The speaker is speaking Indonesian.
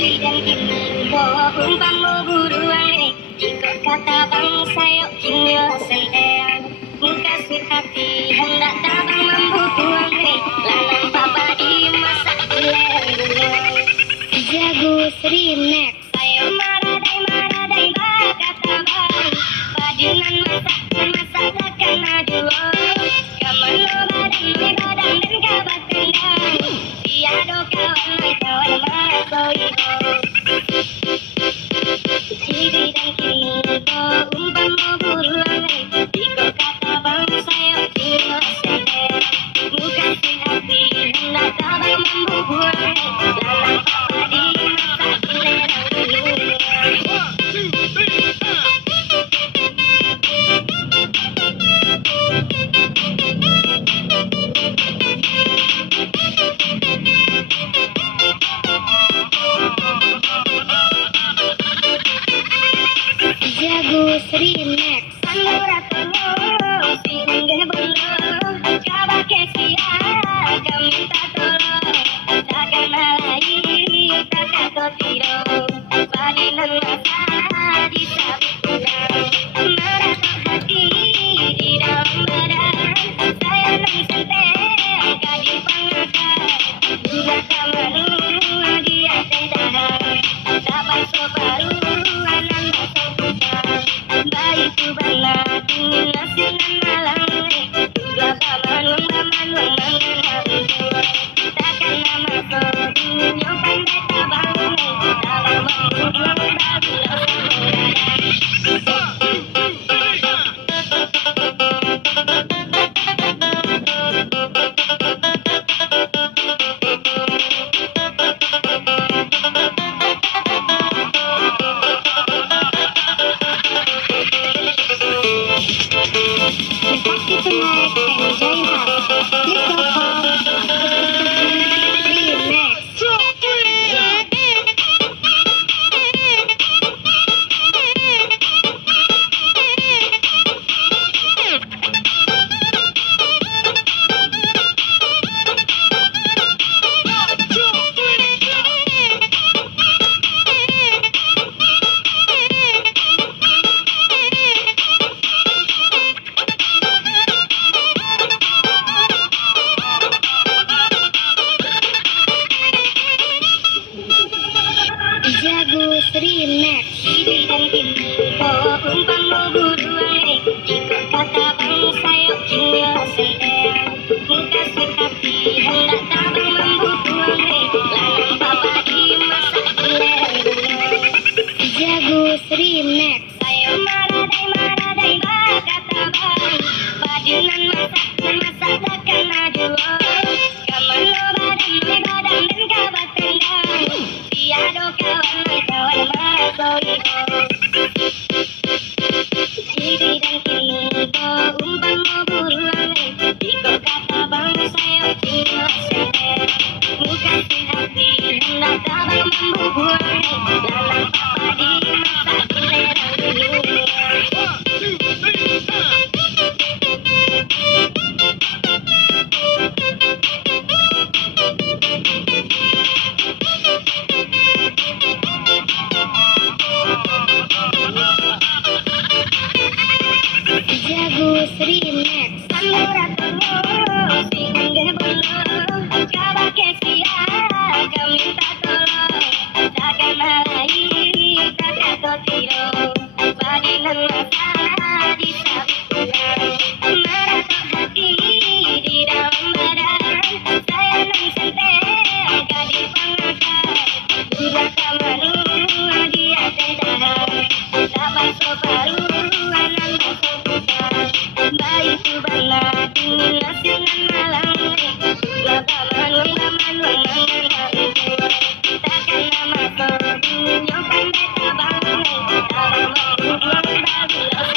dan kini umpamu buruan jika kata bangsa yuk kini sentean kasih hati hendak tabang membukuan lanang papa di masa ilang jago remix ayo maradai bakata bang padunan masa takkan aduo kamano badan dan kabat kendang tiado kawan masoibo Ciri dan kini umpamu buruan Iko kata bangsa yuk kini senter kasih hati hendak tabang membubuan lanang papa di masa ilang jago remix Sanduratunyo singgih bondo kabake sia kami tak tolong takkan malai kakato tiro padinan masa di sabit pulang meratok hati di dalam badan saya nang santai kadi pangaka juga kamanu di atas dahan dapat sobaru anan bayi tu bala tingin nasinan malang juga pamanung mangan habibu takkan nama koding nyokan beta bang dalam mengubung baru tonight and join us. Please welcome Remix. Jago remix dan kini umpamu buruan jika kata bangsa yuk kini sentean kasih hati hendak tabang membukuan lanang papa di masa ilang jago remix ayo maradai bakata bang padunan masa takkan aduo kamano badan dan kabat kendang tiado kawan masoibo Ciri dan kini umpamu buruan Iko kata bangsa yuk kini senter kasih hati hendak tabang membubuan lanang papa di masa ilang jago remix Sanduratunyo singgih bondo kabake sia kami tak tolong takkan malai kakato tiro padinan masa di sabit pulang meratok hati di dalam badan saya nang santai kadi pangaka juga kamanu di atas dahan dapat sobaru anan bayi tu bala tingin nasinan malang juga pamanung mangan habibu takkan nama koding nyokan beta bang dalam mengubung baru